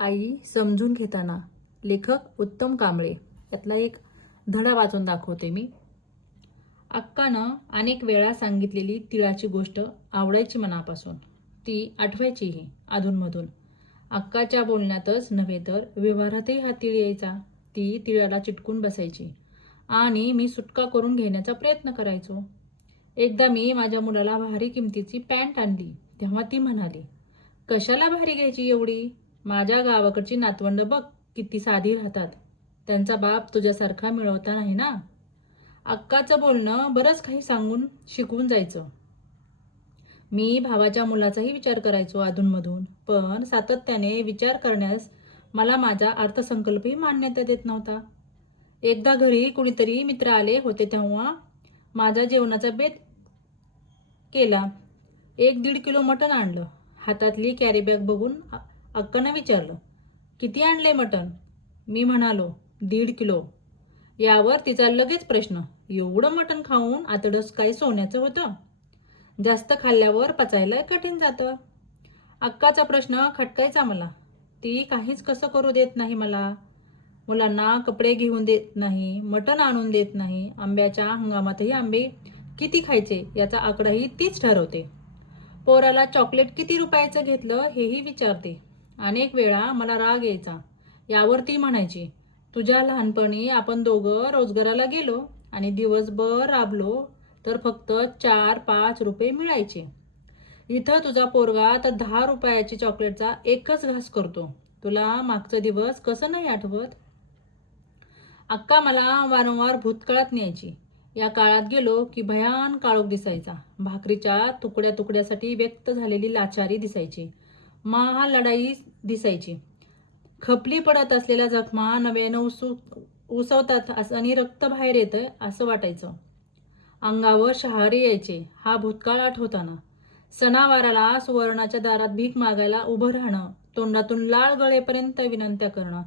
आई समजून घेताना. लेखक उत्तम कांबळे. यातला एक धडा वाचून दाखवते मी. अक्कानं अनेक वेळा सांगितलेली तिळाची गोष्ट आवडायची मनापासून. ती आठवायचीही अधूनमधून. अक्काच्या बोलण्यातच नव्हे तर व्यवहारातही हा तीळ यायचा. ती तिळाला चिटकून बसायची आणि मी सुटका करून घेण्याचा प्रयत्न करायचो. एकदा मी माझ्या मुलाला भारी किमतीची पॅन्ट आणली तेव्हा ती म्हणाली, कशाला भारी घ्यायची एवढी? माझ्या गावाकडची नातवंड बघ किती साधी राहतात. त्यांचा बाप तुझ्यासारखा मिळवता नाही ना. अक्काचं बोलणं बरंच काही सांगून शिकवून जायचं. मी भावाच्या मुलाचाही विचार करायचो अधूनमधून, पण सातत्याने विचार करण्यास मला माझा अर्थसंकल्पही मान्यता देत नव्हता. एकदा घरी कुणीतरी मित्र आले होते तेव्हा माझा जेवणाचा बेत केला. 1-1.5 किलो मटण आणलं. हातातली कॅरीबॅग बघून अक्कानं विचारलं, किती आणले मटण? मी म्हणालो, 1.5 किलो. यावर तिचा लगेच प्रश्न, एवढं मटण खाऊन आतडच काही सोन्याचं होतं? जास्त खाल्ल्यावर पचायला कठीण जातं. अक्काचा प्रश्न खटकायचा मला. ती काहीच कसं करू देत नाही मला. मुलांना कपडे घेऊन देत नाही, मटण आणून देत नाही. आंब्याच्या हंगामातही आंबे किती खायचे याचा आकडाही तीच ठरवते. पोराला चॉकलेट किती रुपयाचं घेतलं हेही विचारते. अनेक वेळा मला राग यायचा. यावर ती म्हणायची, तुझ्या लहानपणी आपण दोघं रोजगाराला गेलो आणि दिवसभर राबलो तर फक्त 4-5 रुपये मिळायचे. इथं तुझा पोरगा तर 10 रुपयाची चॉकलेटचा एकच घास करतो. तुला मागचा दिवस कसं नाही आठवत? अक्का मला वारंवार भूतकाळात न्यायची. या काळात गेलो की भयान काळोख दिसायचा. भाकरीच्या तुकड्या तुकड्यासाठी व्यक्त झालेली लाचारी दिसायची. महाल लढाई दिसायची. खपली पडत असलेल्या जखमा नव्यानं उसवतात आणि रक्त बाहेर येतं असं वाटायचं. अंगावर शहारे यायचे. हा भूतकाळ आठवताना. सणावाराला सुवर्णाच्या दारात भीक मागायला उभं राहणं, तोंडातून लाळ गळेपर्यंत विनंत्या करणं,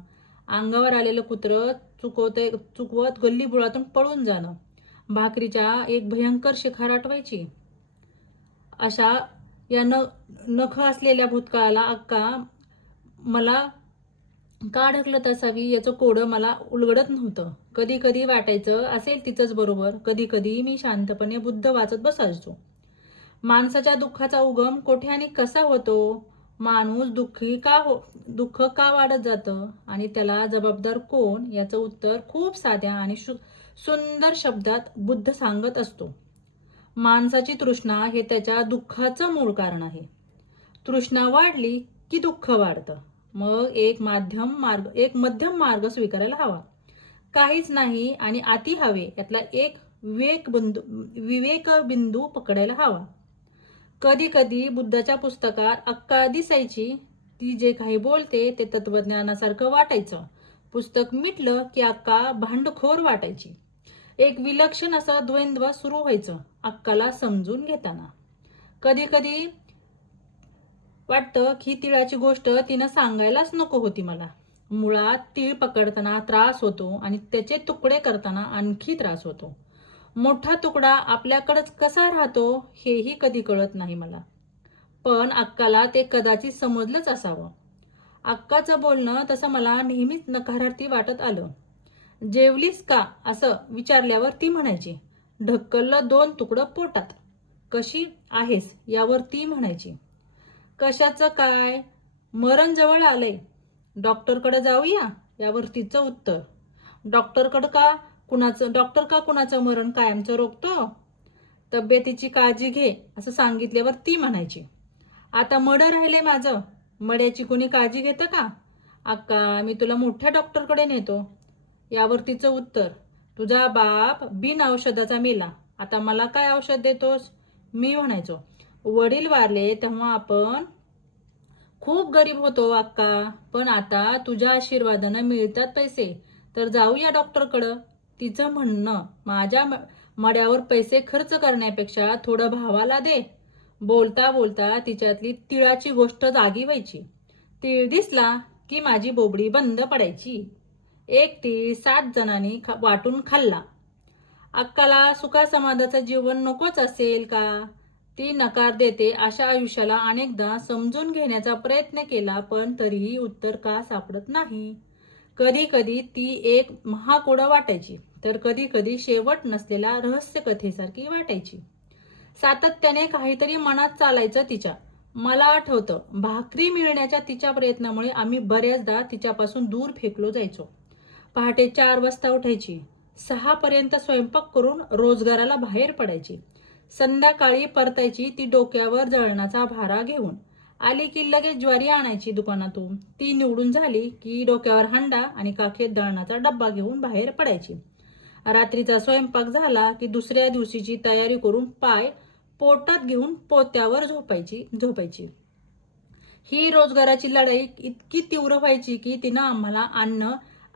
अंगावर आलेलं कुत्रं चुकवत गल्लीबुळातून पळून जाणं, भाकरीच्या एक भयंकर शिखार आठवायची. अशा या नख असलेल्या भूतकाळाला अक्का मला का ढकलत असावी याचं कोडं मला उलगडत नव्हतं. कधी कधी वाटायचं असेल तिचंच बरोबर. कधी कधी मी शांतपणे बुद्ध वाचत बसायचो. माणसाच्या दुःखाचा उगम कोठे आणि कसा होतो? माणूस दुःख का वाढत जातं आणि त्याला जबाबदार कोण? याचं उत्तर खूप साध्या आणि सुंदर शब्दात बुद्ध सांगत असतो. माणसाची तृष्णा हे त्याच्या दुःखाचं मूळ कारण आहे. तृष्णा वाढली की दुःख वाढतं. मग एक मध्यम मार्ग स्वीकारायला हवा. काहीच नाही आणि अति हवे यातला एक विवेक बिंदू पकडायला हवा. कधी कधी बुद्धाच्या पुस्तकात अक्का दिसायची. ती जे काही बोलते ते तत्वज्ञानासारखं वाटायचं. पुस्तक मिटलं की अक्का भांडखोर वाटायची. एक विलक्षण असं द्वंद्व सुरू व्हायचं अक्काला समजून घेताना. कधी कधी वाटतं की तिळाची गोष्ट तिनं सांगायलाच नको होती मला. मुळात तीळ पकडताना त्रास होतो आणि त्याचे तुकडे करताना आणखी त्रास होतो. मोठा तुकडा आपल्याकडेच कसा राहतो हेही कधी कळत नाही मला. पण अक्काला ते कदाचित समजलंच असावं. अक्काचं बोलणं तसं मला नेहमीच नकारार्थी वाटत आलं. जेवलीस का असं विचारल्यावर ती म्हणायची, ढक्कललं 2 तुकडं पोटात. कशी आहेस यावर ती म्हणायची, कशाचं काय, मरण जवळ आलंय. डॉक्टरकडे जाऊया यावर तिचं उत्तर, डॉक्टर का कुणाचं मरण कायमचं रोखतो? तब्येतीची काळजी घे असं सांगितल्यावर ती म्हणायची, आता मडं राहिले माझं, मड्याची कोणी काळजी घेतं का? अक्का मी तुला मोठ्या डॉक्टरकडे नेतो. यावर तिचं उत्तर, तुझा बाप बिन औषधाचा मेला, आता मला काय औषध देतोस? मी म्हणायचो, वडील वारले तेव्हा आपण खूप गरीब होतो अक्का, पण आता तुझ्या आशीर्वादानं मिळतात पैसे तर जाऊया डॉक्टरकडं. तिचं म्हणणं, माझ्या मड्यावर पैसे खर्च करण्यापेक्षा थोडं भावाला दे. बोलता बोलता तिच्यातली तिळाची गोष्ट जागी व्हायची. तीळ दिसला की माझी बोबडी बंद पडायची. एक तीळ 7 जणांनी वाटून खाल्ला. अक्काला सुखासमाधाचं जीवन नकोच असेल का? ती नकार देते. अशा आयुष्याला अनेकदा समजून घेण्याचा प्रयत्न केला, पण तरीही उत्तर का सापडत नाही. कधी कधी ती एक महाकोडं वाटायची, तर कधी कधी शेवट नसलेल्या रहस्य कथेसारखी वाटायची. सातत्याने काहीतरी मनात चालायचं तिच्या. मला आठवतं, भाकरी मिळण्याच्या तिच्या प्रयत्नामुळे आम्ही बऱ्याचदा तिच्यापासून दूर फेकलो जायचो. पहाटे 4 वाजता उठायची, 6 पर्यंत स्वयंपाक करून रोजगाराला बाहेर पडायची. संध्याकाळी परतायची ती डोक्यावर जळणाचा भारा घेऊन. आली की लगेच ज्वारी आणायची दुकानातून. ती निवडून झाली की डोक्यावर हंडा आणि काखेत दळणाचा डब्बा घेऊन बाहेर पडायची. रात्रीचा स्वयंपाक झाला की दुसऱ्या दिवशीची तयारी करून पाय पोटात घेऊन पोत्यावर झोपायची. ही रोजगाराची लढाई इतकी तीव्र व्हायची की तिनं आम्हाला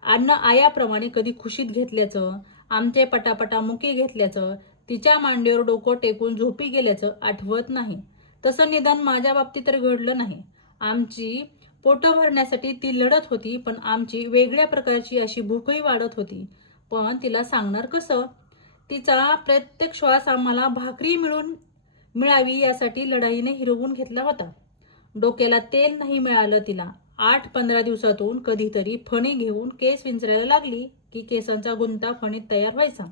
अन्न आयाप्रमाणे कधी खुशीत घेतल्याचं, आमचे पटापटा मुके घेतल्याचं, तिच्या मांडीवर डोकं टेकून झोपी गेल्याचं आठवत नाही. तसं निदान माझ्या बाबतीत तर घडलं नाही. आमची पोटं भरण्यासाठी ती लढत होती, पण आमची वेगळ्या प्रकारची अशी भूकही वाढत होती. पण तिला सांगणार कसं? तिचा प्रत्येक श्वास आम्हाला भाकरी मिळावी यासाठी लढाईने हिरवून घेतला होता. डोक्याला तेल नाही मिळालं तिला. 8-15 दिवसातून कधीतरी फणी घेऊन केस विंचरायला लागली की केसांचा गुंता फणीत तयार व्हायचा.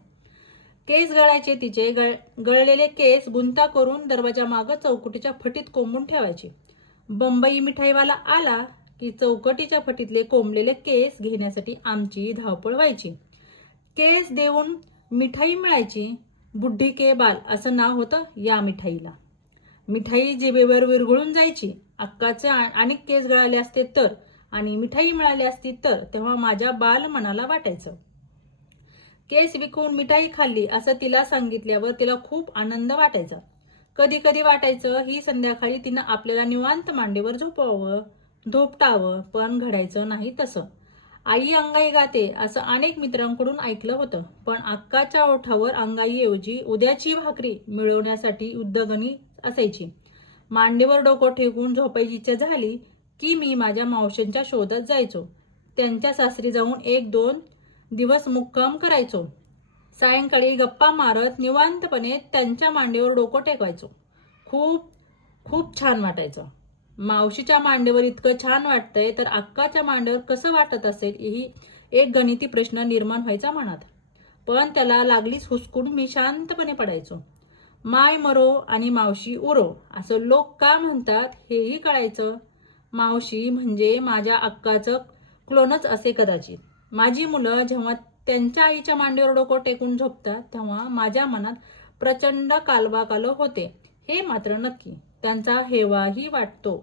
केस गळायचे तिचे. गळलेले केस गुंता करून दरवाजा मागं चौकटीच्या फटीत कोंबून ठेवायचे. बंबई मिठाईवाला आला की चौकटीच्या फटीतले कोंबलेले केस घेण्यासाठी आमची धावपळ व्हायची. केस देऊन मिठाई मिळायची. बुड्ढी के बाल असं नाव होतं या मिठाईला. मिठाई जिभेवर विरघळून जायची. अक्काचे अनेक केस गळाले असते तर आणि मिठाई मिळाली असती तर तेव्हा माझ्या बाल मनाला वाटायचं. केस विकून मिठाई खाल्ली असं तिला सांगितल्यावर तिला खूप आनंद वाटायचा. कधी कधी वाटायचं ही संध्याकाळी तिनं आपल्याला निवांत मांडीवर धोपटावं, पण घडायचं नाही तसं. आई अंगाई गाते असं अनेक मित्रांकडून ऐकलं होतं, पण अक्काच्या ओठावर अंगाईऐवजी उद्याची भाकरी मिळवण्यासाठी उद्योगणी असायची. मांडीवर डोकं ठेवून झोपायची इच्छा झाली की मी माझ्या मावशींच्या शोधात जायचो. त्यांच्या सासरी जाऊन 1-2 दिवस मुक्काम करायचो. सायंकाळी गप्पा मारत निवांतपणे त्यांच्या मांडीवर डोकं टेकवायचो. खूप खूप छान वाटायचं. मावशीच्या मांडीवर इतकं छान वाटतंय तर अक्काच्या मांडीवर कसं वाटत असेल, ही एक गणिती प्रश्न निर्माण व्हायचा मनात. पण त्याला लागलीच हुसकून मी शांतपणे पडायचो. माय मरो आणि मावशी उरो असं लोक का म्हणतात हेही कळायचं. मावशी म्हणजे माझ्या अक्काचं क्लोनच असे कदाचित. माझी मुलं जेव्हा त्यांच्या आईच्या मांडीवर डोकं टेकून झोपतात तेव्हा माझ्या मनात प्रचंड कालवाकालव होते, हे मात्र नक्की. त्यांचा हेवाही वाटतो.